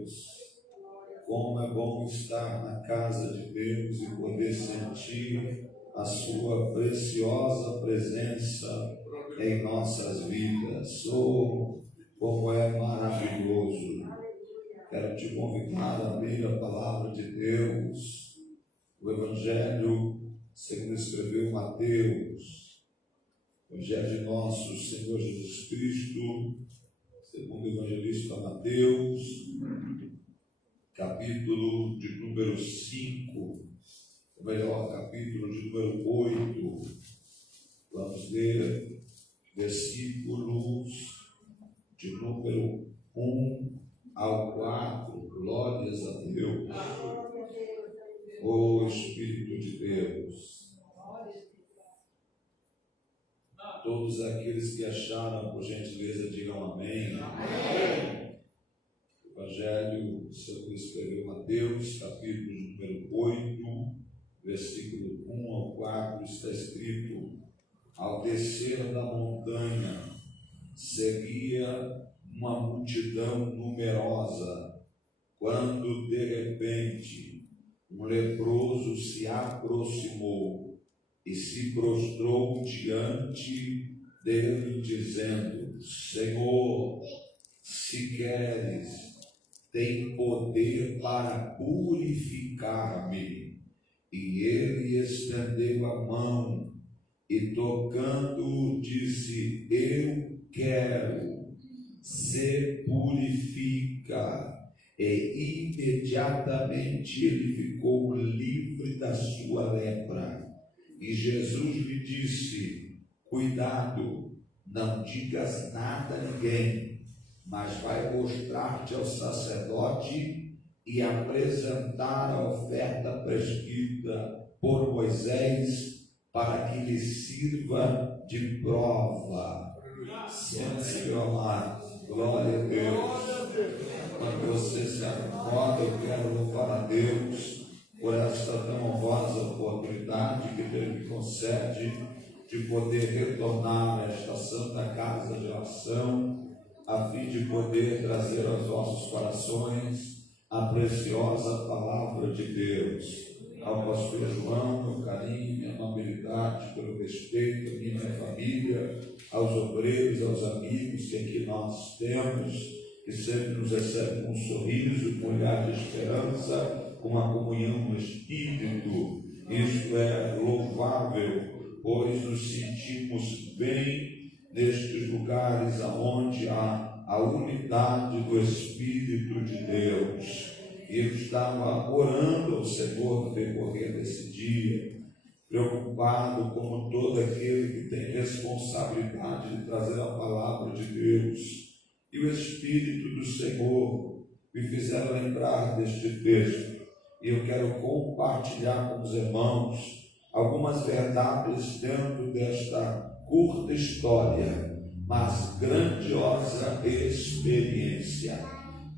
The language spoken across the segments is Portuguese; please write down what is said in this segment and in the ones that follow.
Deus. Como é bom estar na casa de Deus e poder sentir a sua preciosa presença em nossas vidas. Oh, como é maravilhoso. Quero te convidar a abrir a palavra de Deus, o Evangelho segundo escreveu Mateus, Evangelho de nosso Senhor Jesus Cristo, segundo o evangelista Mateus, capítulo de número 5, ou melhor, capítulo de número 8. Vamos ler versículos de número 1 ao 4. Glórias a Deus. O Espírito de Deus. Todos aqueles que acharam, por gentileza, digam amém. Amém. Evangelho segundo escreveu Mateus, capítulo de número 8, versículo 1 ao 4, está escrito: ao descer da montanha, seguia uma multidão numerosa, quando de repente um leproso se aproximou e se prostrou diante dele, dizendo: Senhor, se queres, tem poder para purificar-me. E ele estendeu a mão e, tocando, disse: Eu quero, se purifica. E imediatamente ele ficou livre da sua lepra. E Jesus lhe disse: cuidado, não digas nada a ninguém, mas vai mostrar-te ao sacerdote e apresentar a oferta prescrita por Moisés, para que lhe sirva de prova. Sente-se, meu amado. Glória a Deus. Quando você se acorda, eu quero louvar a Deus por esta tão honrosa oportunidade que Ele me concede de poder retornar a esta santa casa de oração, a fim de poder trazer aos nossos corações a preciosa palavra de Deus. Ao pastor João, meu carinho, minha amabilidade, pelo respeito a minha família, aos obreiros, aos amigos que aqui nós temos, que sempre nos recebe com um sorriso, com um olhar de esperança, com uma comunhão no Espírito. Isso é louvável, pois nos sentimos bem nestes lugares aonde há a unidade do Espírito de Deus. Eu estava orando ao Senhor no decorrer desse dia, preocupado como todo aquele que tem responsabilidade de trazer a palavra de Deus. E o Espírito do Senhor me fizeram lembrar deste texto. E eu quero compartilhar com os irmãos algumas verdades dentro desta curta história, mas grandiosa experiência.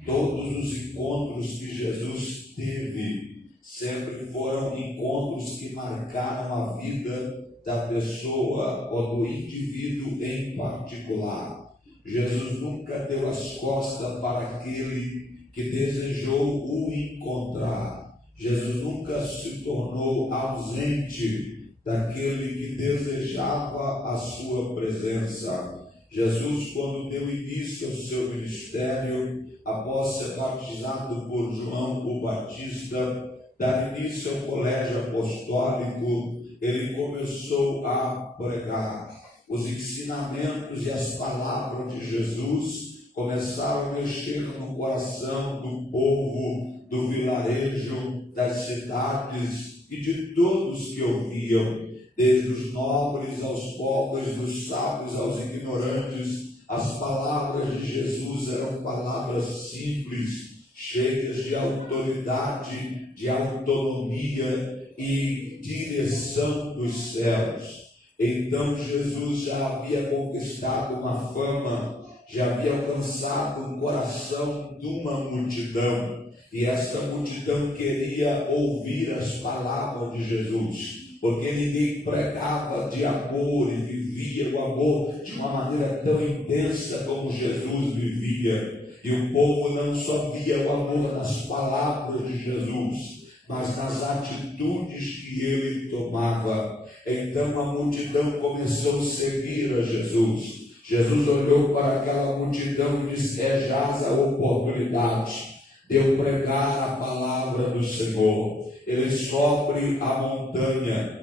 Todos os encontros que Jesus teve sempre foram encontros que marcaram a vida da pessoa ou do indivíduo em particular. Jesus nunca deu as costas para aquele que desejou o encontrar. Jesus nunca se tornou ausente daquele que desejava a sua presença. Jesus, quando deu início ao seu ministério, após ser batizado por João o Batista, dar início ao colégio apostólico, ele começou a pregar. Os ensinamentos e as palavras de Jesus começaram a mexer no coração do povo, do vilarejo, das cidades e de todos que ouviam, desde os nobres aos pobres, dos sábios aos ignorantes. As palavras de Jesus eram palavras simples, cheias de autoridade, de autonomia e direção dos céus. Então Jesus já havia conquistado uma fama, já havia alcançado o coração de uma multidão, e essa multidão queria ouvir as palavras de Jesus, porque ninguém pregava de amor e vivia o amor de uma maneira tão intensa como Jesus vivia. E o povo não só via o amor nas palavras de Jesus, mas nas atitudes que ele tomava. Então a multidão começou a seguir a Jesus. Jesus olhou para aquela multidão e disse: é jaz a oportunidade de eu pregar a palavra do Senhor. Ele sobe a montanha,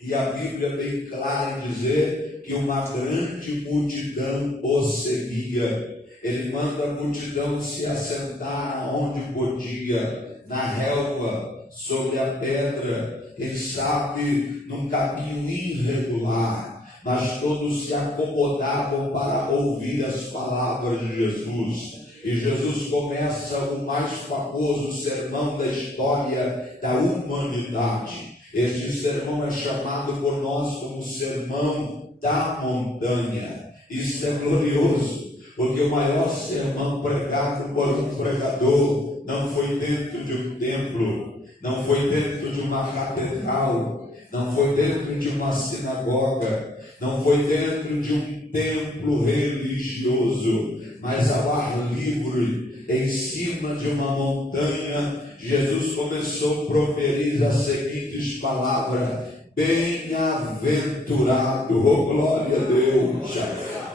e a Bíblia é bem clara em dizer que uma grande multidão o seguia. Ele manda a multidão se assentar onde podia, na relva, sobre a pedra, quem sabe num caminho irregular, mas todos se acomodavam para ouvir as palavras de Jesus. E Jesus começa o mais famoso sermão da história da humanidade. Este sermão é chamado por nós como sermão da montanha. Isso é glorioso, porque o maior sermão pregado por um pregador não foi dentro de um templo, não foi dentro de uma catedral, não foi dentro de uma sinagoga, não foi dentro de um templo religioso, mas ao ar livre, em cima de uma montanha. Jesus começou a proferir as seguintes palavras: bem-aventurado, oh glória a Deus,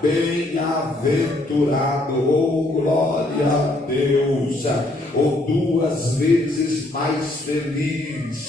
bem-aventurado, oh glória a Deus, ou duas vezes mais feliz.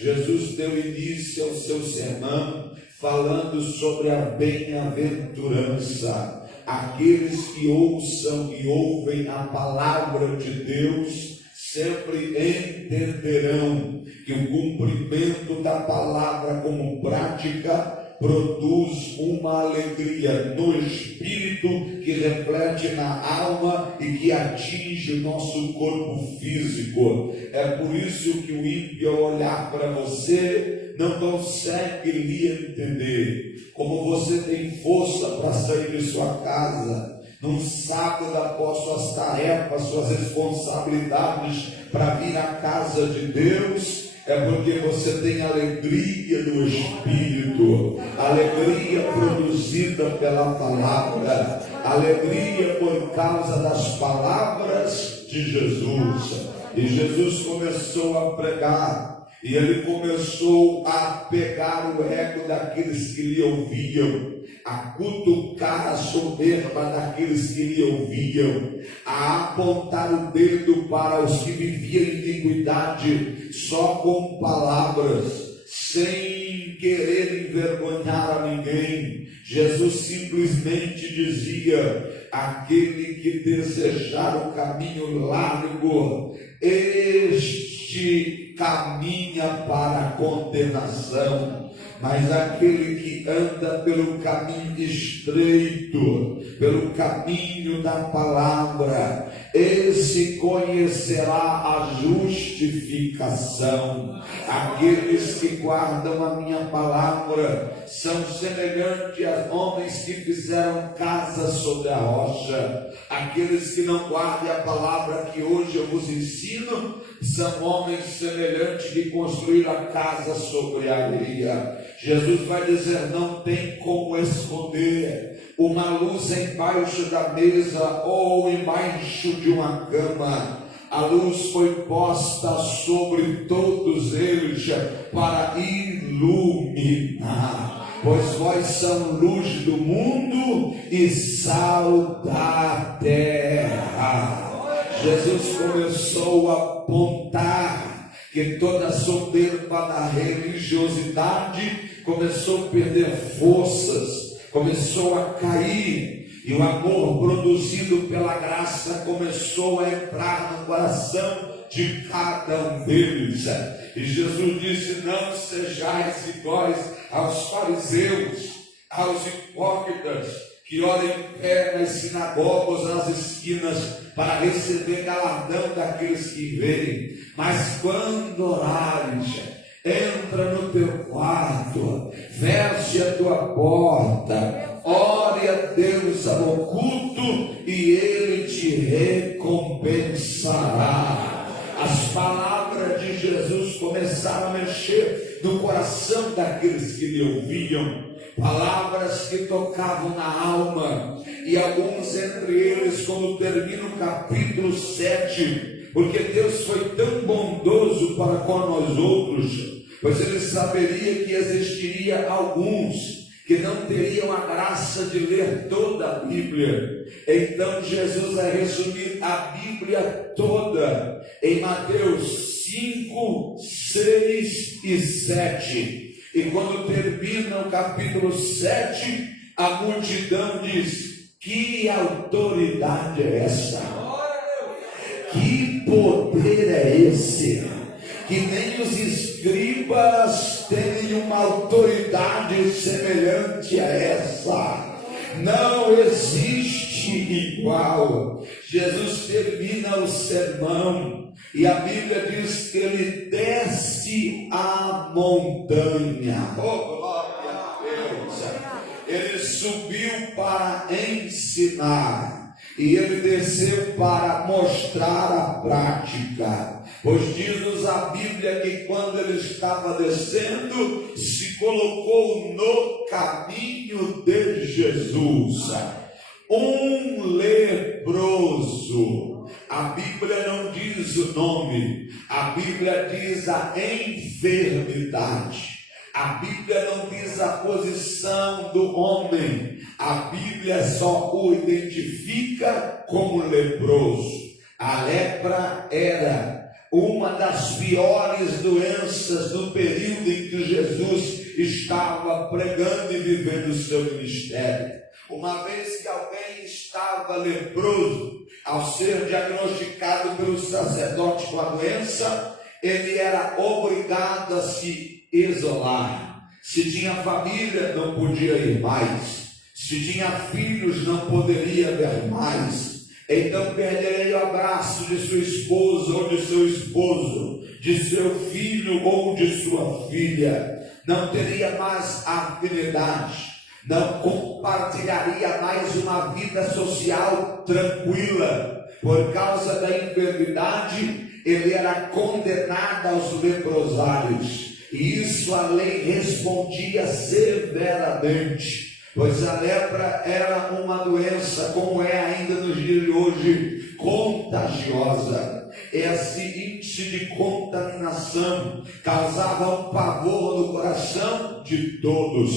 Jesus deu início ao seu sermão falando sobre a bem-aventurança. Aqueles que ouçam e ouvem a palavra de Deus sempre entenderão que o cumprimento da palavra como prática produz uma alegria no espírito que reflete na alma e que atinge o nosso corpo físico. É por isso que o ímpio, ao olhar para você, não consegue lhe entender. Como você tem força para sair de sua casa num sábado após suas tarefas, suas responsabilidades, para vir à casa de Deus, é porque você tem alegria no Espírito, alegria produzida pela palavra, alegria por causa das palavras de Jesus. E Jesus começou a pregar, e ele começou a pegar o ego daqueles que lhe ouviam, a cutucar a soberba daqueles que lhe ouviam, a apontar o dedo para os que viviam em iniquidade só com palavras, sem querer envergonhar a ninguém. Jesus simplesmente dizia: aquele que desejar o caminho largo, este caminha para a condenação, mas aquele que anda pelo caminho estreito, pelo caminho da palavra, esse conhecerá a justificação. Aqueles que guardam a minha palavra são semelhantes a homens que fizeram casa sobre a rocha. Aqueles que não guardam a palavra que hoje eu vos ensino são homens semelhantes que construíram a casa sobre a areia. Jesus vai dizer: não tem como esconder uma luz embaixo da mesa ou embaixo de uma cama. A luz foi posta sobre todos eles para iluminar, pois vós são luz do mundo e sal da terra. Jesus começou a apontar que toda a soberba da religiosidade começou a perder forças, começou a cair, e o amor produzido pela graça começou a entrar no coração de cada um deles. E Jesus disse: não sejais iguais aos fariseus, aos hipócritas, que oram em pé nas sinagogas, nas esquinas, para receber galardão daqueles que veem. Mas quando orares, entra no teu quarto, feche a tua porta, ore a Deus ao oculto e Ele te recompensará. As palavras de Jesus começaram a mexer no coração daqueles que lhe ouviam, palavras que tocavam na alma, E alguns entre eles, quando termina o capítulo 7, porque Deus foi tão bondoso para com nós outros, pois ele saberia que existiria alguns que não teriam a graça de ler toda a Bíblia. Então Jesus vai resumir a Bíblia toda em Mateus 5, 6 e 7. E quando termina o capítulo 7, a multidão diz: que autoridade é essa? Que poder é esse? Que nem os escribas têm uma autoridade semelhante a essa. Não existe igual. Jesus termina o sermão e a Bíblia diz que ele desce a montanha. Oh, glória a Deus! Ele subiu para ensinar. E ele desceu para mostrar a prática. Pois diz-nos a Bíblia que quando ele estava descendo, se colocou no caminho de Jesus um leproso. A Bíblia não diz o nome, a Bíblia diz a enfermidade. A Bíblia não diz a posição do homem, a Bíblia só o identifica como leproso. A lepra era uma das piores doenças no período em que Jesus estava pregando e vivendo o seu ministério. Uma vez que alguém estava leproso, ao ser diagnosticado pelo sacerdote com a doença, ele era obrigado a se isolar. Se tinha família, não podia ir mais. Se tinha filhos, não poderia ver mais. Então perderia o abraço de sua esposa ou de seu esposo, de seu filho ou de sua filha. Não teria mais afinidade. Não compartilharia mais uma vida social tranquila. Por causa da enfermidade, ele era condenado aos leprosários. E isso a lei respondia severamente, pois a lepra era uma doença, como é ainda nos dias de hoje, contagiosa. Esse índice de contaminação causava um pavor no coração de todos.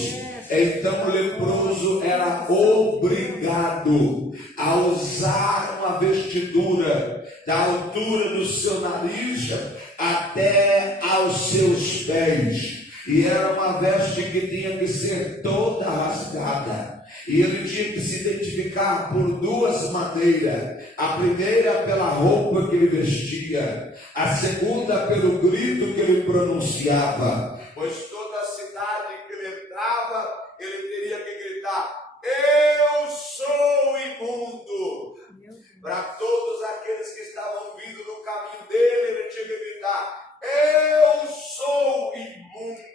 Então o leproso era obrigado a usar uma vestidura da altura do seu nariz até aos seus pés. E era uma veste que tinha que ser toda rasgada. E ele tinha que se identificar por duas maneiras. A primeira pela roupa que ele vestia, a segunda pelo grito que ele pronunciava. Pois toda a cidade que ele entrava, ele teria que gritar: eu sou imundo. Para todos aqueles que estavam vindo no caminho dele, ele tinha que gritar: eu sou imundo.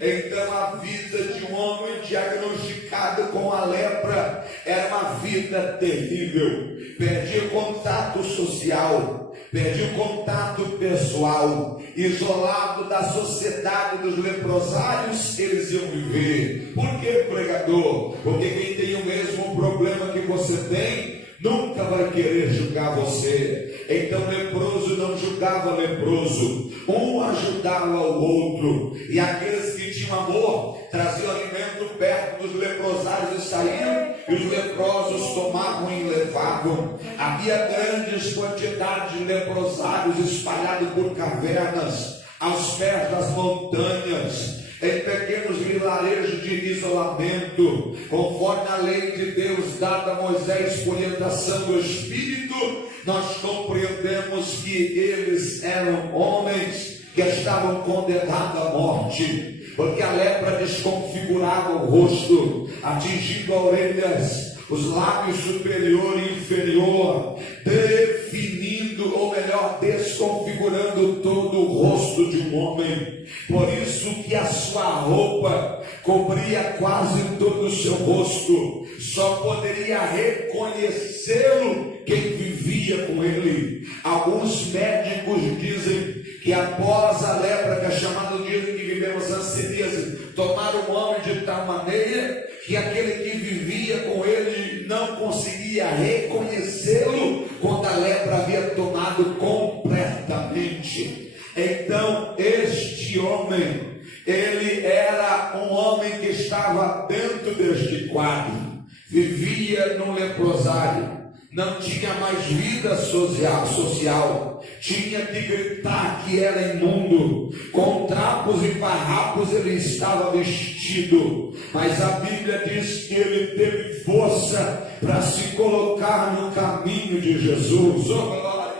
Então a vida de um homem diagnosticado com a lepra era uma vida terrível. Perdia o contato social, perdia o contato pessoal, isolado da sociedade dos leprosários, eles iam viver. Por que, pregador? Porque quem tem o mesmo problema que você tem nunca vai querer julgar você. Então o leproso não julgava leproso, um ajudava o outro, e aqueles que tinham amor traziam alimento perto dos leprosários e saíam, e os leprosos tomavam e levavam. Havia grandes quantidades de leprosários espalhados por cavernas, aos pés das montanhas, em pequenos vilarejos de isolamento, conforme a lei de Deus dada a Moisés por orientação do Espírito. Nós compreendemos que eles eram homens que estavam condenados à morte, porque a lepra desconfigurava o rosto, atingindo as orelhas, os lábios superior e inferior, definindo, ou melhor, desconfigurando todo o rosto de um homem. Por isso que a sua roupa cobria quase todo o seu rosto. Só poderia reconhecê-lo quem vivia com ele. Alguns médicos dizem que após a lepra, que é chamada no dia em que vivemos hanseníase, tomaram o homem de tal maneira que aquele que vivia com ele não conseguia reconhecê-lo quando a lepra havia tomado completamente. Então este homem, ele era um homem que estava dentro deste quadro, vivia num leprosário, não tinha mais vida social, tinha que gritar que era imundo, com trapos e farrapos ele estava vestido, mas a Bíblia diz que ele teve força para se colocar no caminho de Jesus. Oh, glória!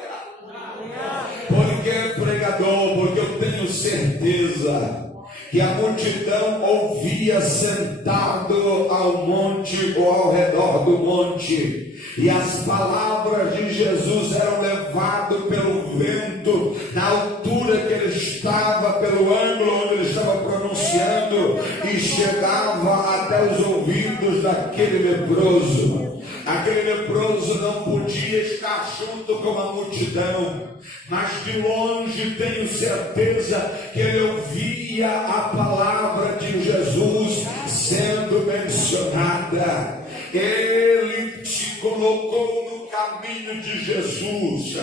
Porque, pregador, porque eu tenho certeza que a multidão ouvia sentado ao monte ou ao redor do monte, e as palavras de Jesus eram levadas pelo vento, na altura que ele estava, pelo ângulo onde ele estava pronunciando, e chegava até os ouvidos daquele leproso. Aquele leproso não podia estar junto com a multidão, mas de longe tenho certeza que ele ouvia a palavra de Jesus sendo mencionada. Ele se colocou no caminho de Jesus.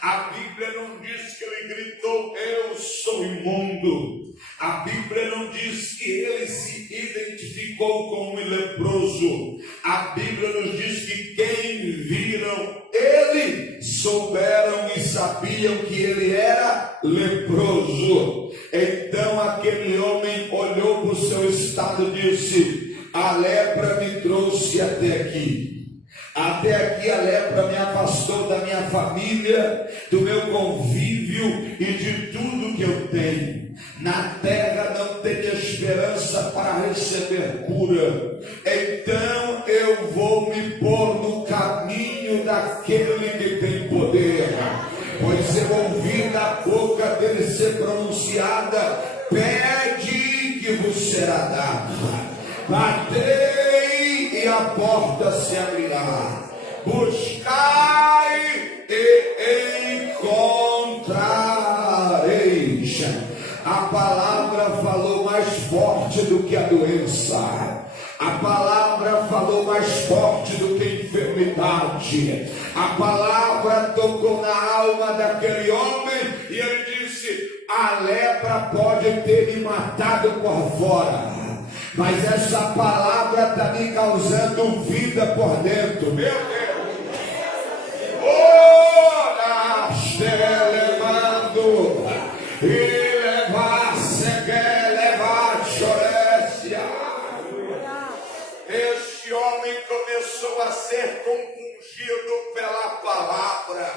A Bíblia não diz que ele gritou, eu sou imundo. A Bíblia não diz que ele se identificou como leproso. A Bíblia nos diz que quem viram ele, souberam e sabiam que ele era leproso. Então aquele homem olhou para o seu estado e disse, a lepra me trouxe até aqui. Até aqui a lepra me afastou da minha família, do meu convívio e de tudo que eu tenho. Na terra não tenho esperança para receber cura. Então eu vou me pôr no caminho daquele que tem poder. Pois eu ouvi da boca dele ser pronunciada, pede que vos será dado. Batei e a porta se abrirá. Buscai e encontrareis. A palavra falou mais forte do que a doença. A palavra falou mais forte do que a enfermidade. A palavra tocou na alma daquele homem e ele disse, a lepra pode ter me matado por fora, mas essa palavra está me causando vida por dentro. Meu Deus! Ora, levando e levasse que levar chorécia. Este homem começou a ser compungido pela palavra.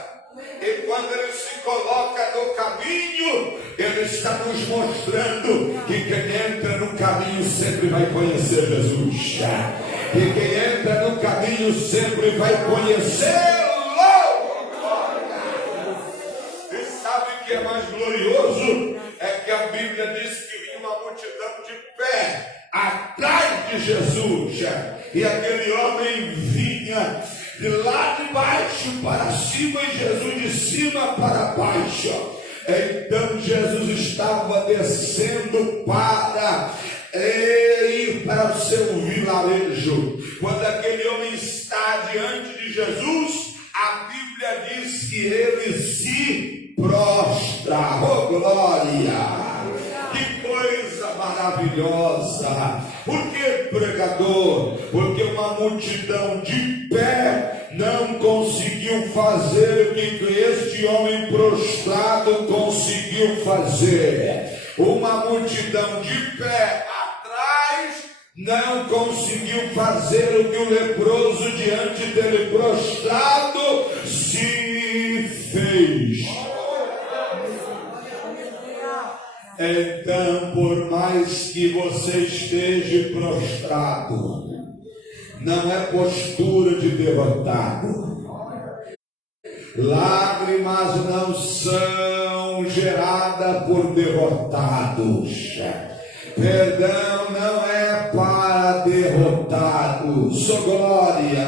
E quando ele se coloca no caminho, ele está nos mostrando que quem entra no caminho sempre vai conhecer Jesus. E quem entra no caminho sempre vai conhecê-lo. E sabe o que é mais glorioso? É que a Bíblia diz que vinha uma multidão de pé atrás de Jesus. E aquele homem vinha de lá de baixo para cima e Jesus de cima para baixo. Então Jesus estava descendo para ir para o seu vilarejo. Quando aquele homem está diante de Jesus, a Bíblia diz que ele se prostra. Oh, glória! Que coisa maravilhosa! Por que, pregador? Porque uma multidão de pé não conseguiu fazer o que este homem prostrado conseguiu fazer. Uma multidão de pé atrás não conseguiu fazer o que o leproso diante dele prostrado se fez. Então, por mais que você esteja prostrado, não é postura de derrotado. Lágrimas não são geradas por derrotados. Perdão não é para derrotados. Oh, glória!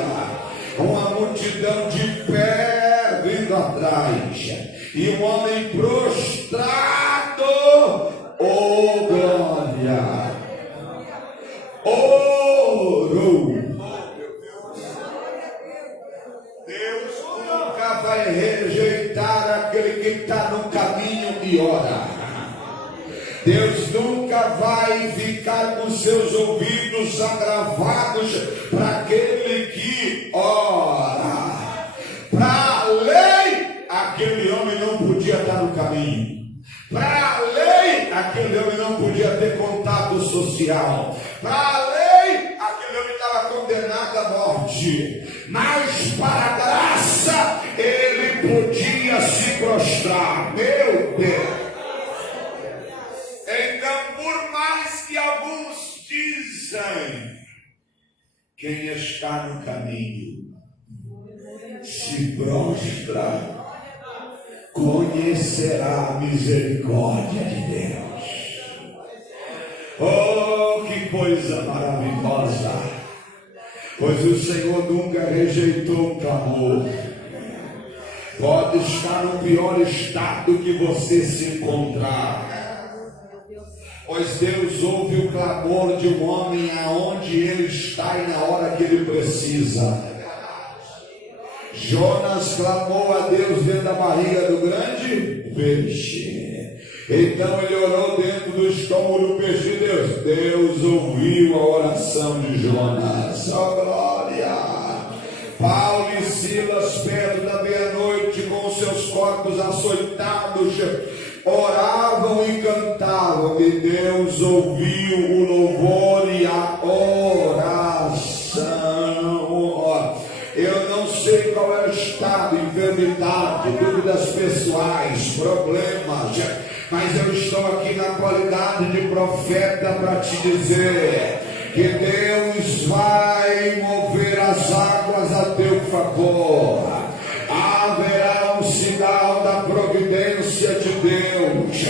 Uma multidão de pé vindo atrás e um homem prostrado. Oh, glória! Orou. nunca vai rejeitar aquele que está no caminho e ora. Deus nunca vai ficar com seus ouvidos agravados para aquele que ora. Para a lei, aquele homem não podia estar no caminho. Para a lei, aquele homem não podia ter contato social. Para a lei, aquele homem estava condenado à morte. Mas para a graça, ele podia se prostrar. Meu Deus! Então, por mais que alguns dizem, quem está no caminho se prostra, conhecerá a misericórdia de Deus. Oh, que coisa maravilhosa! Pois o Senhor nunca rejeitou um clamor. Pode estar no pior estado que você se encontrar, pois Deus ouve o clamor de um homem aonde ele está e na hora que ele precisa. Jonas clamou a Deus dentro da barriga do grande peixe. Então ele orou dentro do estômago do peixe de Deus. Deus ouviu a oração de Jonas. Oh, glória! Paulo e Silas, perto da meia-noite, com seus corpos açoitados, oravam e cantavam, e Deus ouviu o louvor e a oração. Eu não sei qual é o estado, enfermidade, dúvidas pessoais, problemas, mas eu estou aqui na qualidade de profeta para te dizer que Deus vai mover as águas a teu favor. Haverá um sinal da providência de Deus.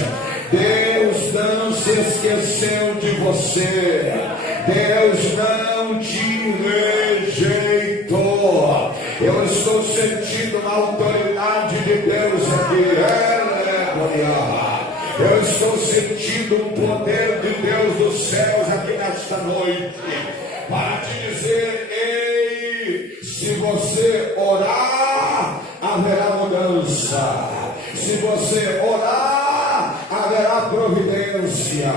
Deus não se esqueceu de você. Deus não te rejeitou. Eu estou sentindo uma autoridade de Deus aqui. Eu estou sentindo o poder de Deus dos céus aqui nesta noite para te dizer: ei, se você orar, haverá mudança. Se você orar, haverá providência.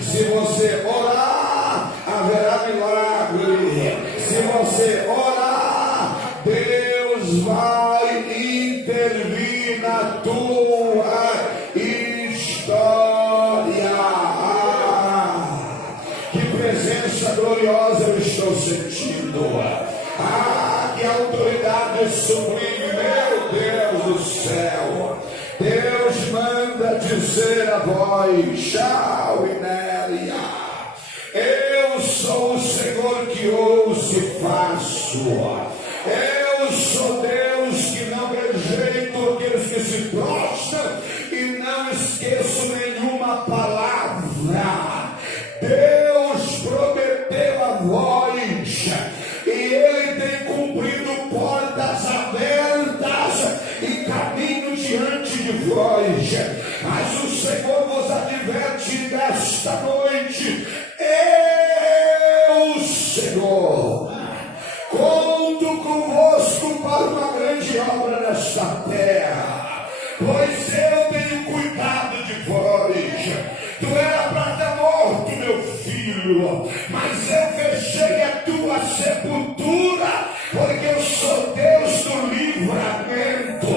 Se você orar, haverá milagre. Se você orar, Deus vai intervir na tua história. Que presença gloriosa eu estou sentindo. Que autoridade sublime, meu Deus do céu. Deus manda dizer a voz: tchau, Inélia. Eu sou o Senhor que ouço e faço. Eu sou Deus que não rejeito aqueles que se prostram e não esqueço nenhuma palavra. Deus prometeu a voz e Ele tem cumprido portas abertas e caminho diante de vós. Mas o Senhor vos adverte nesta noite: eu, Senhor, conto convosco para uma grande obra nesta terra, pois eu tenho cuidado de vós. Tu era para ter morto, meu filho, mas eu fechei a tua sepultura, porque eu sou Deus do livramento.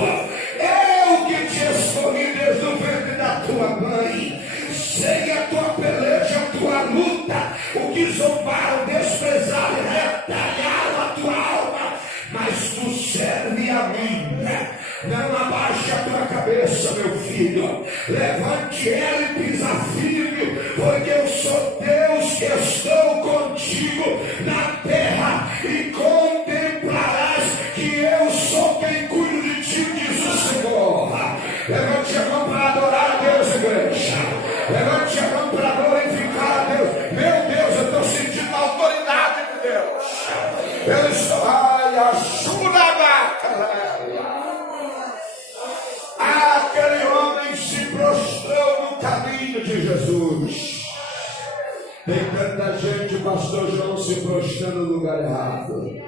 Eu que te escolhi desde o ventre da tua mãe. Sei a tua peleja, a tua luta, o que zombaram, desprezaram e retalharam a tua alma, mas tu serve a mim. Não abaixe a tua cabeça, meu filho. Levante ela e pisa firme, porque eu sou Deus que estou contigo na terra, e contemplarás que eu sou quem cuido de ti, diz o Senhor. Levante a mão para adorar a Deus, igreja. Levante a mão para glorificar a Deus. Meu Deus, eu estou sentindo a autoridade de Deus. Eu estou... Aquele homem se prostrou no caminho de Jesus. Tem tanta gente, pastor João, se prostrando no lugar errado.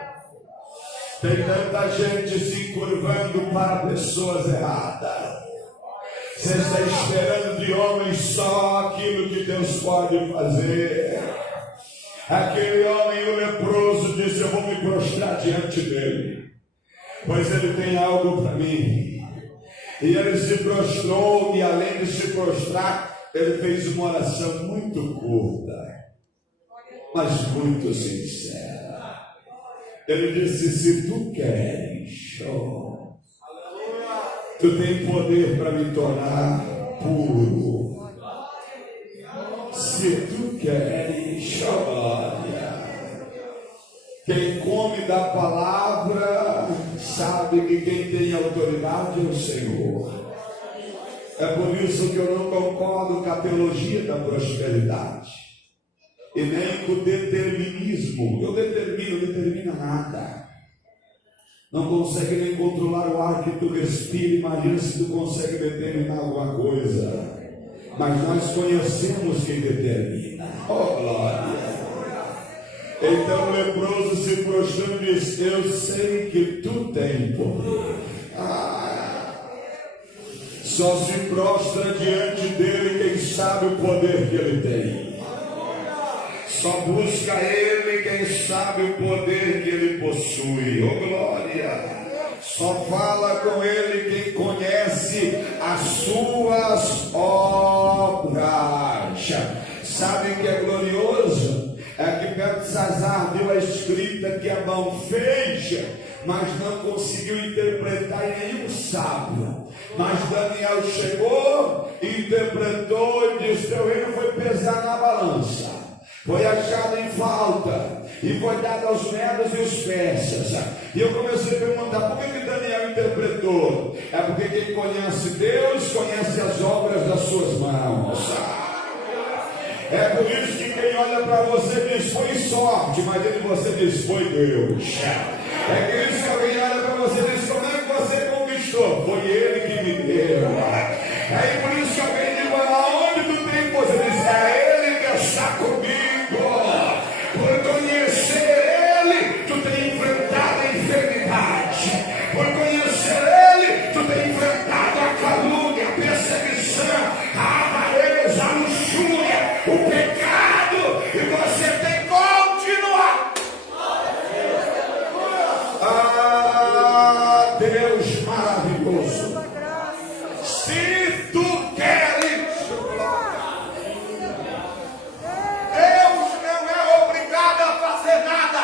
Tem tanta gente se curvando para pessoas erradas. Você está esperando de homens só aquilo que Deus pode fazer. Aquele homem, o leproso, disse: eu vou me prostrar diante dele, pois ele tem algo para mim. E ele se prostrou, e além de se prostrar, ele fez uma oração muito curta, mas muito sincera. Ele disse: se tu queres, tu tem poder para me tornar puro. Se tu queres, olha. Quem come da palavra sabe que quem tem autoridade é o Senhor. É por isso que eu não concordo com a teologia da prosperidade e nem com o determinismo. Eu determina nada. Não consegue nem controlar o ar que tu respira. Imagina se tu consegue determinar alguma coisa. Mas nós conhecemos quem determina. Oh, glória! Então o leproso se prostrou e disse: eu sei que tu tens poder. Só se prostra diante dele quem sabe o poder que ele tem. Só busca ele quem sabe o poder que ele possui. Oh, glória! Só fala com ele quem conhece as suas obras. Sabe o que é glorioso? É que Beltesazar viu a escrita que a mão fez, mas não conseguiu interpretar em nenhum sábio. Mas Daniel chegou, interpretou e disse: teu reino foi pesado na balança, foi achado em falta, e foi dado aos medos e os persas. E eu comecei a perguntar: por que Daniel interpretou? É porque quem conhece Deus conhece as obras das suas mãos. É por isso que quem olha para você diz: foi sorte, mas ele você diz: foi Deus. É por isso que alguém olha para você e diz: como é que você conquistou? Foi ele que me deu. É por isso que alguém diz: aonde tu tem? Você diz: é ele que está comigo. Por conhecer ele, tu tem enfrentado a enfermidade. Por conhecer ele, tu tem enfrentado a calúnia, a perseguição, a avareza, a luxúria, o pecado, e você tem que continuar. Ah, Deus maravilhoso. Se tu queres, Deus não é obrigado a fazer nada.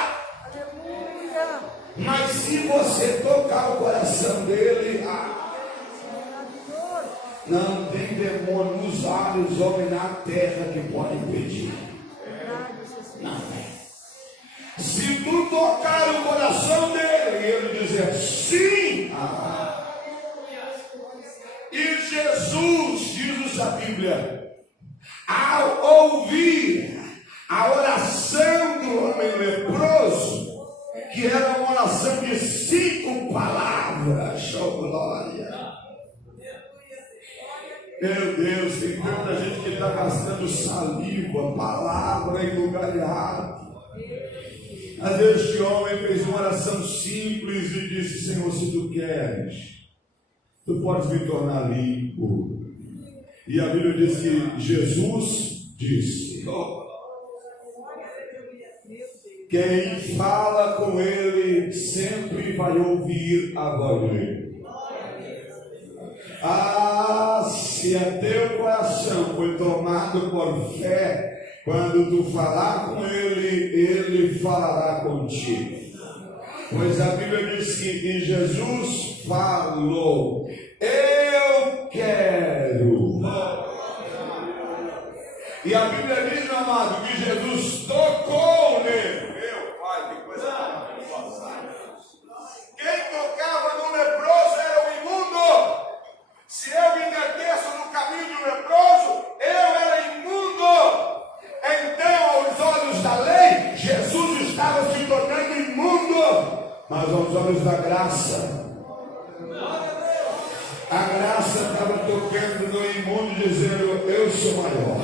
Mas se você tocar o coração dele, não tem demônio nos ares, homem na terra que pode impedir. Não tem. Se tu tocar o coração dele e ele dizer sim, e Jesus, diz a Bíblia, ao ouvir a oração do homem leproso, que era uma oração de 5 palavras, oh glória. Meu Deus, tem tanta gente que está gastando saliva, palavra em lugar errado. Às vezes este homem fez uma oração simples e disse: Senhor, se tu queres, tu podes me tornar limpo. E a Bíblia diz que Jesus disse: quem fala com ele sempre vai ouvir a voz dele. Se a teu coração foi tomado por fé, quando tu falar com ele, ele falará contigo. Pois a Bíblia diz que Jesus falou: eu quero. E a Bíblia diz, meu amado, que Jesus tocou nele. Meu Pai, que coisa maravilhosa. Quem tocava no leproso era o imundo. Se eu me metesse no caminho do leproso, eu era imundo. Então, aos olhos da lei, Jesus estava se tornando imundo. Mas aos olhos da graça, a graça estava tocando no imundo, dizendo: eu sou maior.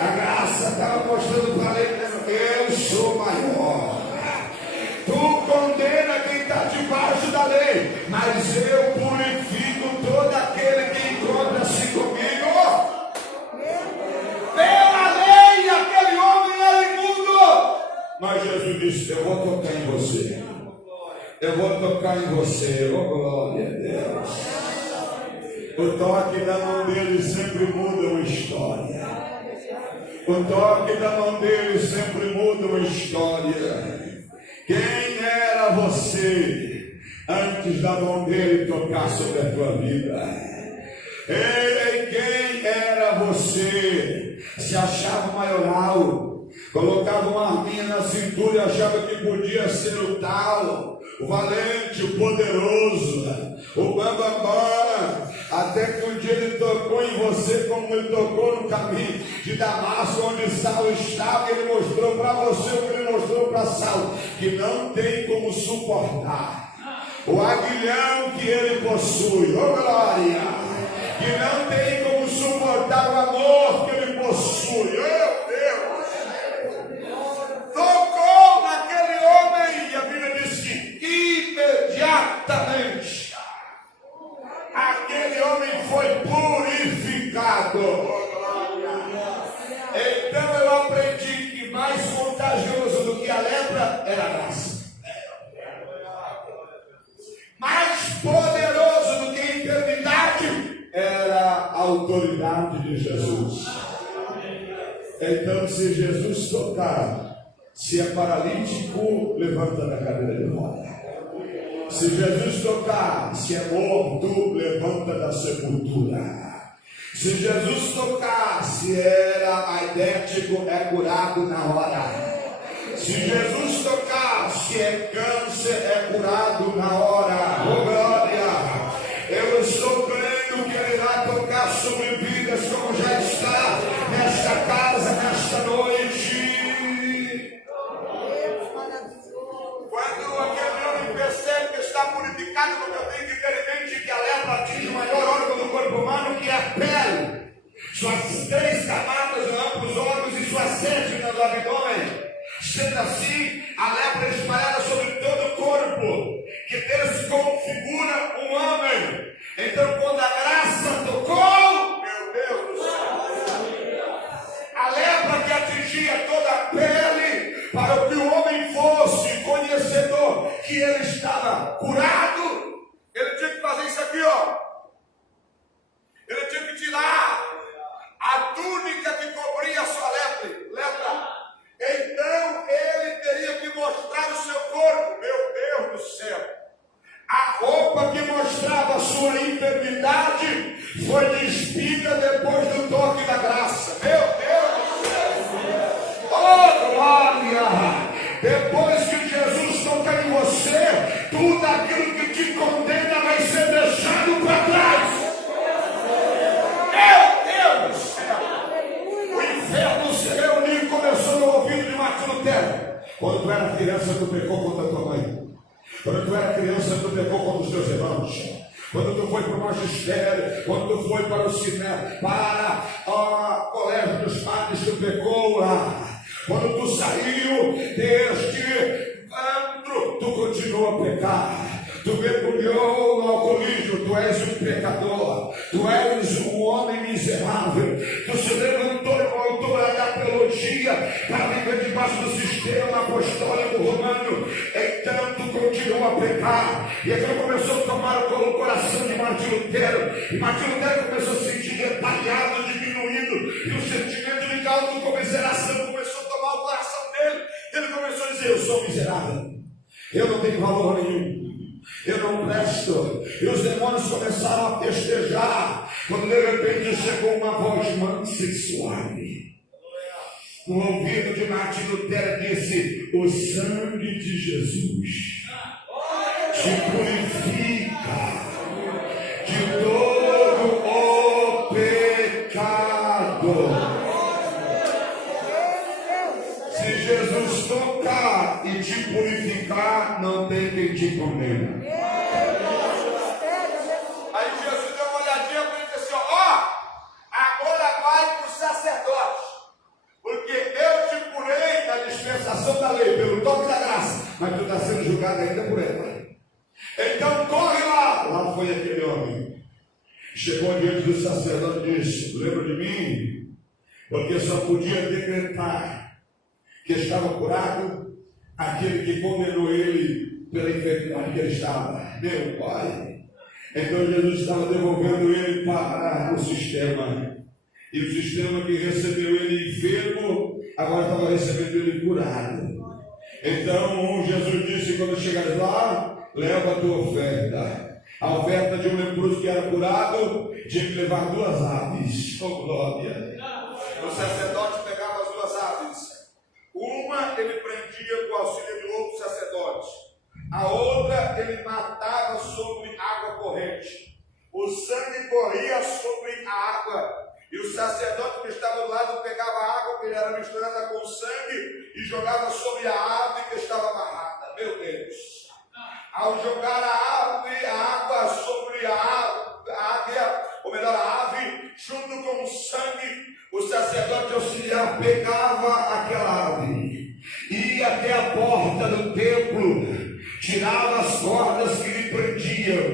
A graça estava mostrando para ele, dizendo: eu sou maior. Tu mas eu purifico todo aquele que encontra-se comigo. Pela lei, aquele homem era imundo, mas Jesus disse: eu vou tocar em você. Eu vou tocar em você. Oh, glória a Deus. O toque da mão dele sempre muda uma história. O toque da mão dele sempre muda uma história. Quem era você antes da mão dele tocar sobre a tua vida? Ei, quem era você? Se achava maioral, colocava uma arminha na cintura e achava que podia ser o tal, o valente, o poderoso, o bambambam, até que um dia ele tocou em você como ele tocou no caminho de Damasco, onde Saulo estava, e ele mostrou para você o que ele mostrou para Saulo, que não tem como suportar o aguilhão que ele possui, oh glória, que não tem como suportar o amor que ele possui, oh Deus. Tocou naquele homem e a Bíblia diz que imediatamente aquele homem foi purificado. Então eu aprendi que mais contagioso do que a lepra era a graça. Mais poderoso do que a enfermidade era a autoridade de Jesus. Então, se Jesus tocar, se é paralítico, levanta da cadeira de roda. Se Jesus tocar, se é morto, levanta da sepultura. Se Jesus tocar, se era aidético, é curado na hora. Se Jesus tocar, se é câncer, é curado na hora. Oh glória! Eu estou crendo que Ele irá tocar sobre vidas como já está nesta casa, nesta noite. Quando aquele homem percebe que está purificado, porque eu tenho que ter em mente que a lepra atinge o maior órgão do corpo humano, que é a pele. Suas 3 camadas no ambos órgãos e suas 7 no abdômen. Sendo assim, a lepra é espalhada sobre todo o corpo, que Deus configura um homem. Então, quando a graça tocou, meu Deus do céu, a lepra que atingia toda a pele, para que o homem fosse conhecedor que ele estava curado, ele tinha que fazer isso aqui, ó. Ele tinha que tirar a túnica que cobria a sua lepra. Então ele teria que mostrar o seu corpo. Meu Deus do céu, a roupa que mostrava a sua enfermidade foi despida depois do toque da graça. Meu Deus do céu, oh glória! Depois que Jesus tocar em você, tudo aquilo que te condena vai ser deixado para trás. Meu Deus do céu, o inferno se reuniu e começou no ouvido de Martim Lutero. Quando tu era criança, tu pecou contra a tua mãe. Quando tu era criança, tu pecou contra os teus irmãos. Quando tu foi para o magistério, quando tu foi para o cinema, para o colégio dos padres, tu pecou lá. Quando tu saiu deste antro, tu continuou a pecar. Tu mergulhou no alcoolismo, tu és um pecador, tu és um homem miserável. Tu se levantou com a altura da teologia para viver debaixo do sistema apostólico romano. Então tu continuou a pecar. E aquilo começou a tomar o coração de Martim Lutero. E Martim Lutero começou a se sentir retalhado, diminuído. E o sentimento de autocomiseração começou a tomar o coração dele. Ele começou a dizer: eu sou miserável, eu não tenho valor nenhum, eu não presto. E os demônios começaram a festejar, quando de repente chegou uma voz mansa e suave no ouvido de Martim Lutero, disse: o sangue de Jesus te purifica de todo o pecado. Se Jesus tocar e te purificar, não tem quem te condena. Aí Jesus deu uma olhadinha para ele e disse: ó, agora vai para o sacerdote, porque eu te curei na dispensação da lei, pelo toque da graça, mas tu está sendo julgado ainda por ela. Então corre lá lá foi aquele homem. Chegou diante do sacerdote e disse: lembra de mim? Porque só podia decretar que estava curado aquele que condenou ele pela enfermidade que ele estava. Meu Pai. Então Jesus estava devolvendo ele para o sistema. E o sistema que recebeu ele enfermo, agora estava recebendo ele curado. Então Jesus disse: quando chegares lá, leva a tua oferta. A oferta de um leproso que era curado tinha que levar 2 aves. Oh, glória! O sacerdote pegava as 2 aves. Uma ele prendia com o auxílio de outro sacerdote. A outra ele matava sobre água corrente. O sangue corria sobre a água. E o sacerdote que estava do lado pegava a água que era misturada com sangue e jogava sobre a ave que estava amarrada. Meu Deus! Ao jogar a água sobre a águia, ou melhor, a ave, junto com o sangue, o sacerdote auxiliar pegava aquela ave, ia até a porta do templo, tirava as cordas que lhe prendiam,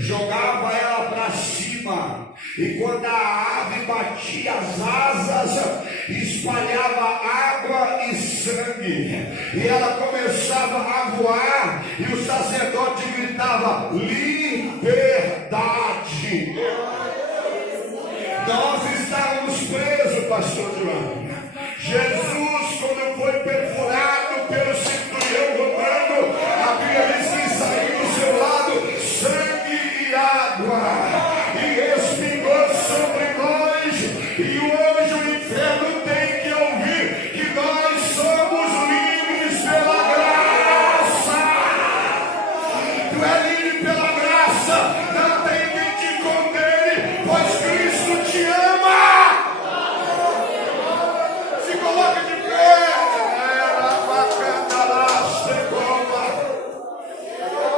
jogava ela para cima, e quando a ave batia as asas, espalhava água e sangue, e ela começava a voar, e o sacerdote gritava: liberdade! Nós estávamos presos, pastor João. Jesus, quando foi perfurado pelo centurião romano, a Bíblia diz que saiu do seu lado sangue e água, e respingou sobre nós, e hoje o inferno tem que ouvir que nós somos livres pela graça. Tu é livre pela graça, não tem quem te condene, pois Cristo te ama. Se coloca de pé.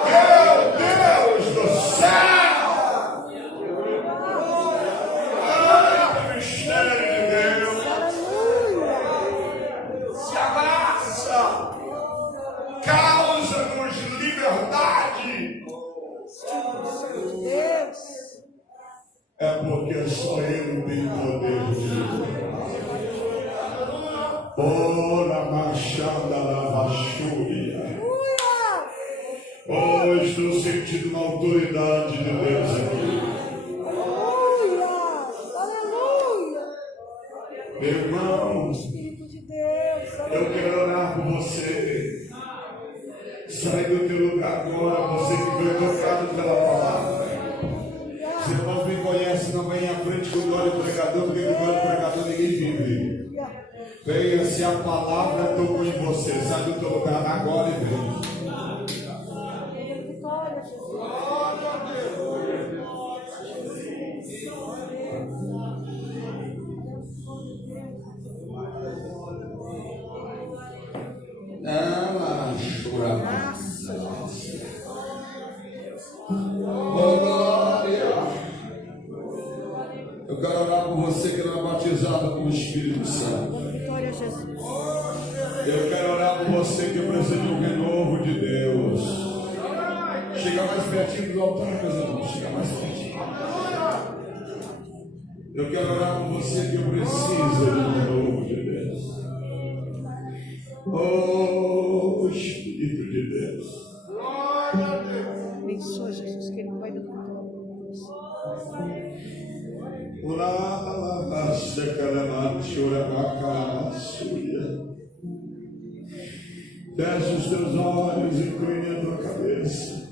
Meu Deus do céu! Mistério de Deus. Se a graça causa-nos liberdade, é porque só Ele tem poder de libertar. Ora, machada lavachúria. Oh, estou sentindo uma autoridade de Deus aqui. Meu irmão, eu quero orar por você. Sai do teu lugar agora, você que foi tocado pela palavra. Se irmãos me conhecem, não vem à frente do glória do pregador, porque do glória do pregador ninguém vive. Venha, se a palavra tocou em você, sai do teu lugar agora e vem. Ela chora. Glória. Eu quero orar por você que não é batizado com o Espírito Santo. Glória a Jesus. Eu quero orar por você que precisa de um renovo de Deus. Chega mais pertinho do altar, meus irmãos. Chega mais pertinho. Eu quero orar por você que precisa de um renovo de Deus. Oh, Espírito de Deus. Abençoa, Jesus, que Ele vai do Feche os teus olhos e incline a tua cabeça.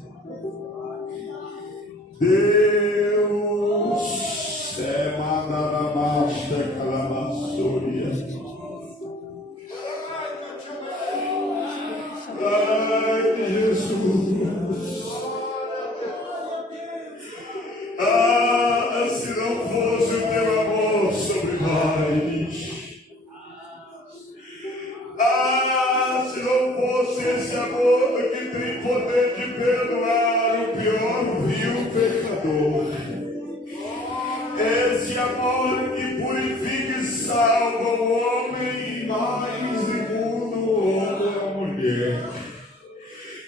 Deus é mandarabasta calamassúria. Ai, Jesus. Ah, se não fosse o teu amor sobre nós. Ah, se não fosse esse amor que tem poder de perdoar o pior vil pecador. Esse amor que purifica e salva o homem mais imundo, o homem e a mulher.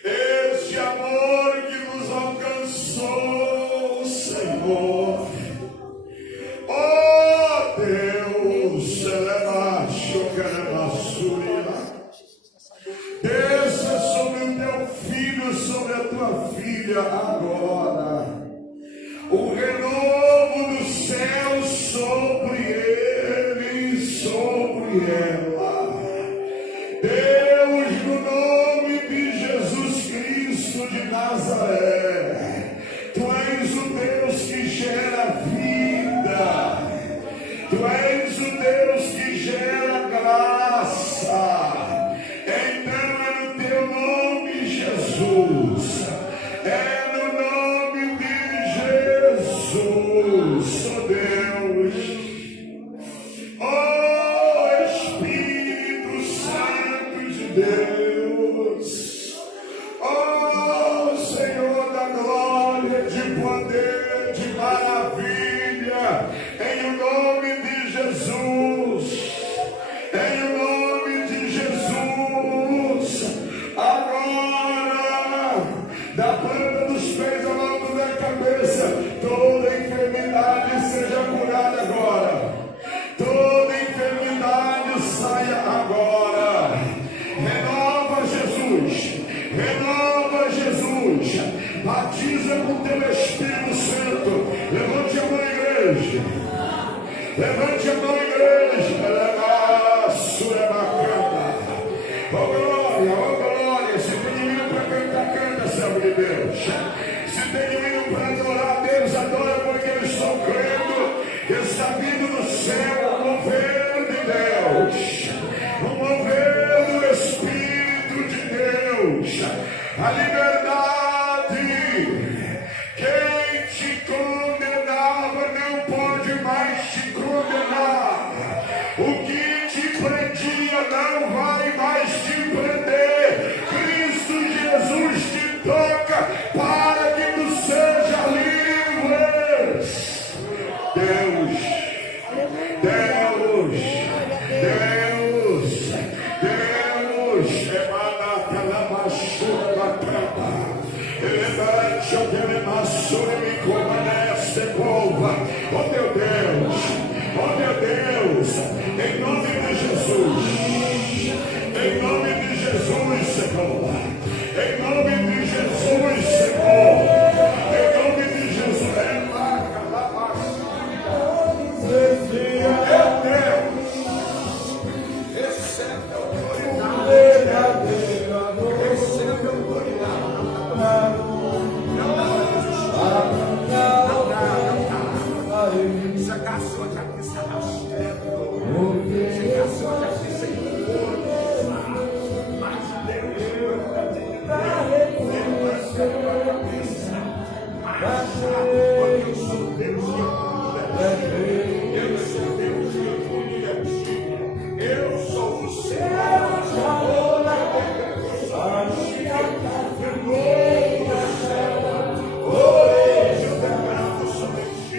Esse amor que nos alcançou poder, de maravilha, em o nome de Jesus, em o nome de Jesus. Agora, da planta dos pés ao alto da cabeça, toda enfermidade seja curada agora, toda enfermidade saia agora. Renova Jesus, renova Jesus, batiza com teu Espírito Santo. Levante a mão, igreja, levante a mão, igreja. Oh glória, oh glória. Se tem menino para cantar, canta, servo de Deus. Se tem menino para adorar a Deus, adora, porque eu estou crendo que está vindo do céu o mover de Deus, o mover do Espírito de Deus, a liberdade. Quem te condenava não pode mais te condenar. O que te prendia não vai mais te prender. Cristo Jesus te toca para que tu seja livre. Deus, Deus, Deus, Deus, emanata la basura bacana, elevante o telemassura e me comandeste povo. Oh meu Deus, oh meu Deus, em nome de Jesus, em nome de Jesus, Senhor, em nome de Jesus, Senhor, em nome de Jesus, meu Deus, recebe a autoridade, recebe a autoridade. Isso é caçou de aqui, se arrastando. Isso é caçou de aqui, sem força. Mas Deus levanta a cabeça. Porque eu sou Deus que cuida. Eu sou Deus que cuida de ti. Eu sou o Senhor. Hoje eu declaro sobre ti.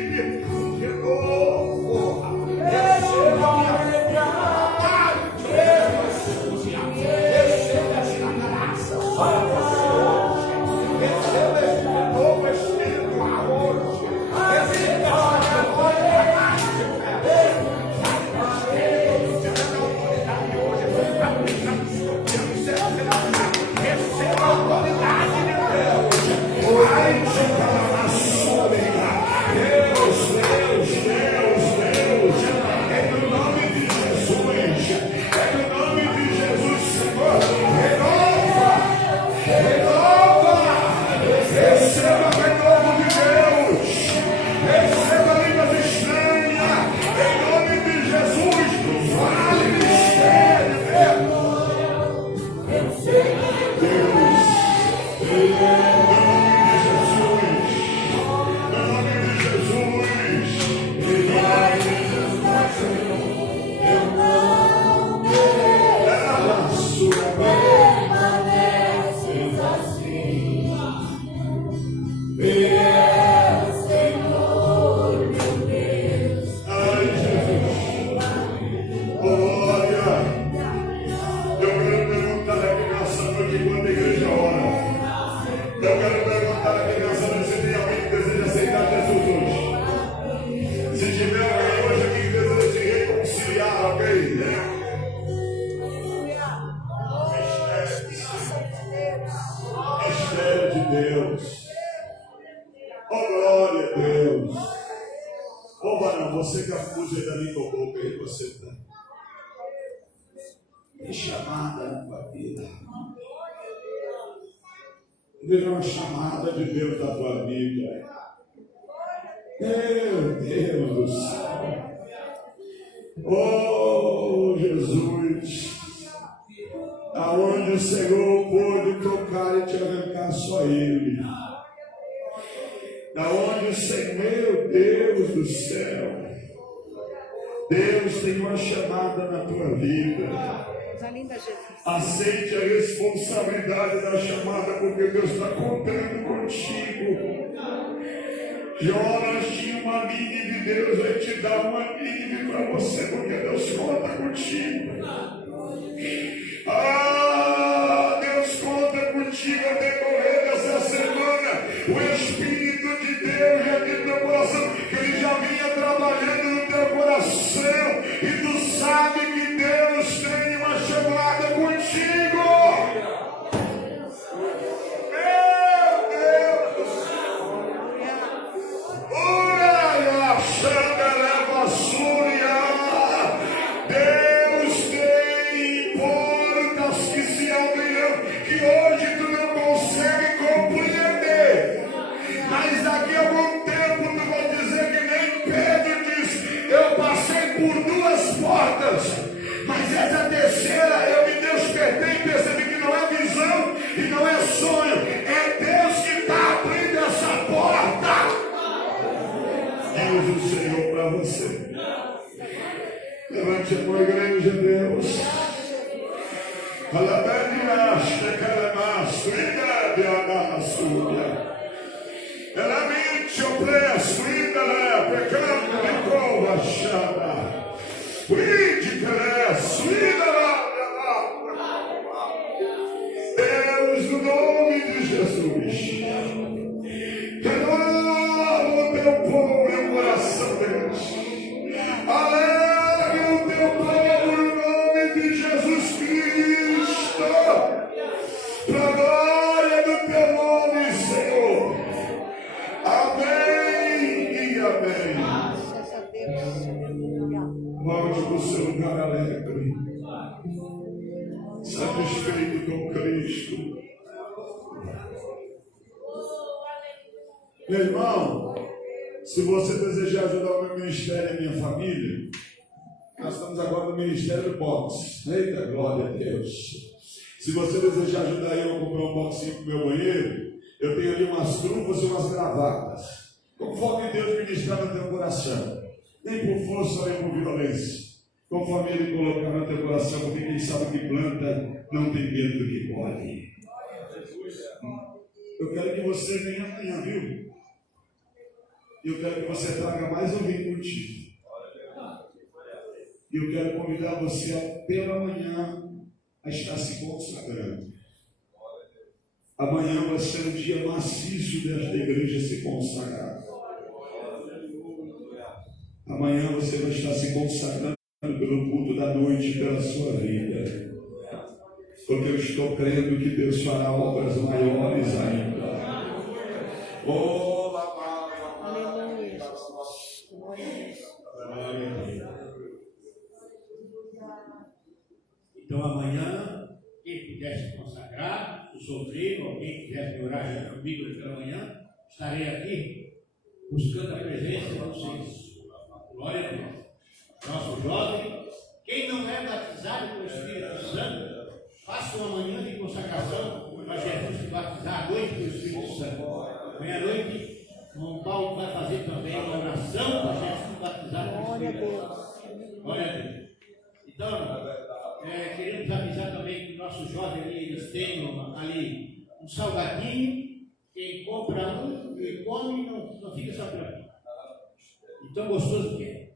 Você que a música da língua boca aí, você está tem chamada na tua vida. Veja uma chamada de Deus na tua vida. Meu Deus do céu. Oh Jesus, aonde o Senhor pôde tocar e te arrancar, só Ele. Aonde o Senhor, meu Deus do céu, Deus tem uma chamada na tua vida. Aceite a responsabilidade da chamada, porque Deus está contando contigo. Jonas tinha uma mini de Deus, vai te dar uma mini para você, porque Deus conta contigo. Deus conta contigo ao decorrer dessa semana. O Espírito de Deus já tem teu coração, que Ele já vinha trabalhando no teu coração, e tu sabe que Deus tem uma chamada contigo. Deus tem portas que se abrirão, que hoje tu não consegue compreender, mas daqui a algum tempo tu vai dizer que nem Pedro disse: eu passei por 2 portas, mas essa terceira eu me despertei e percebi que não é visão e não é sonho, é Deus que está abrindo essa porta. Deus do Senhor para você. Levante a mão, igreja de Deus. Deus, no nome de Jesus, renova o teu povo e o coração deles. Alegre o teu povo no nome de Jesus Cristo, para a glória do teu nome, Senhor. Amém e amém. Graças a Deus. Volte para o seu lugar alegre, satisfeito com Cristo. Meu irmão, se você desejar ajudar o meu ministério e a minha família, nós estamos agora no Ministério Box. Eita, glória a Deus. Se você desejar ajudar eu a comprar um boxinho para o meu banheiro, eu tenho ali umas trufas e umas gravatas. Conforme Deus ministrar no teu coração, nem por força nem por violência, conforme Ele colocar no teu coração, porque quem sabe que planta não tem medo do que colhe. Eu quero que você venha amanhã, viu? E eu quero que você traga mais alguém contigo. E eu quero convidar você pela manhã a estar se consagrando. Amanhã vai ser um dia maciço desta igreja se consagrar. Amanhã você vai estar se consagrando pelo culto da noite, pela sua vida. Porque eu estou crendo que Deus fará obras maiores ainda. Então amanhã, quem puder se consagrar, o solteiro, ou quem quiser orar comigo pela manhã, estarei aqui buscando a presença de vocês. Glória a Deus. Nosso jovem, quem não é batizado com o Espírito Santo, faça uma manhã de consagração para Jesus se batizar à noite com o Espírito Santo. Amanhã à noite, o Paulo vai fazer também uma oração para Jesus batizar com o Espírito Santo. Glória a Deus. Então, queremos avisar também que nossos jovens ali, eles tenham ali um salgadinho. Quem compra um e come não fica só por aqui. Então gostoso que é.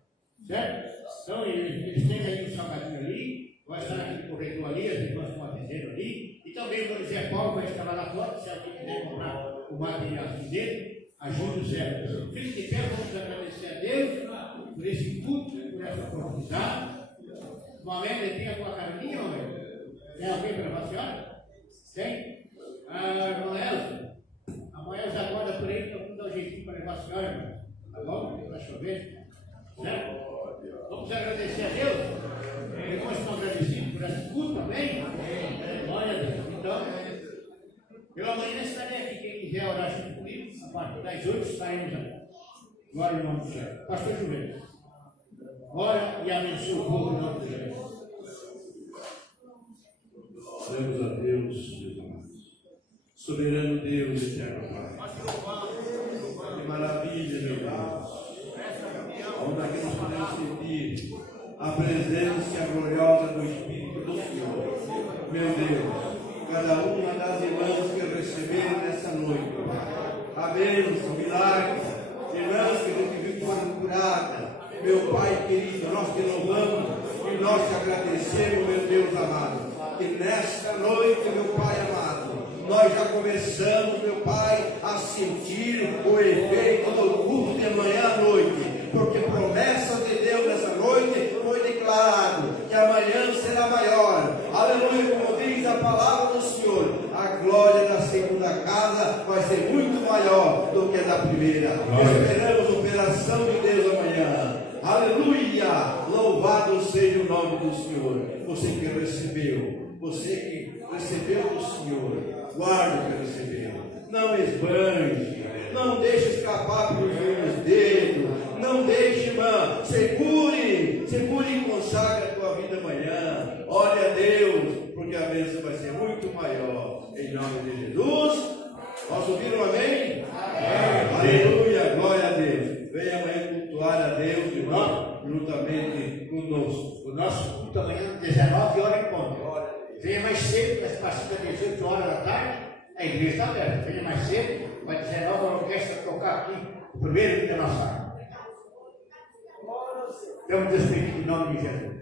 Certo? Então eles têm aí um salgadinho ali, vai estar aqui no corredor ali, as irmãs estão atendendo ali. E também o Dona Zé Paulo vai estar lá na porta, se alguém quiser comprar o materialzinho dele, ajude o Zé. Fique de pé, vamos agradecer a Deus por esse culto, por essa oportunidade. Mamélia, tem alguma carninha, ou tem alguém para a senhora? Tem? Irmã Elza? A Elza acorda por aí, todo mundo dá um jeitinho para levar a senhora, irmão. Tá bom? Vai chover. Certo? Vamos agradecer a Deus. Irmãos estão agradecidos por esse culto também. Glória a Deus. Então, pela manhã estarei aqui. Quem quiser orar junto comigo, a partir das 8 estaremos aqui. Glória ao nome do Senhor. Pastor Juventus. Ora e abençoe o povo em nome de Jesus. Oremos a Deus, meus amados. Soberano Deus, eterno Pai. Que maravilha, meu Deus. Onde é que nós podemos sentir a presença gloriosa do Espírito do Senhor. Meu Deus, cada uma das irmãs que receberam nessa noite, a bênção, milagre, Meu Pai querido, nós te louvamos e nós te agradecemos, meu Deus amado. Que nesta noite, meu Pai amado, nós já começamos, meu Pai, a sentir o efeito do culto de manhã à noite, porque promessas de Deus nessa noite foi declarado que amanhã será maior. Aleluia, como diz a palavra do Senhor, a glória da segunda casa vai ser muito maior do que a da primeira. Esperamos operação de Deus amanhã. Aleluia, louvado seja o nome do Senhor. Você que recebeu, você que recebeu do Senhor, guarde o que recebeu, não esbanje, não deixe escapar pelos meus dedos, não deixe, irmã, segure e consagre a tua vida amanhã. Olha a Deus, porque a bênção vai ser muito maior, em nome de Jesus. Posso ouvir um amém? Amém. Aleluia, glória a Deus. Venha amanhã cultuar a Deus, irmão, juntamente conosco. O nosso culto amanhã, 19 horas em ponto. Venha mais cedo, que a partir das 18 horas da tarde, a igreja está aberta. Venha mais cedo, vai 19 horas a orquestra tocar aqui, o primeiro dia da nossa. Vamos despedir em nome de Jesus.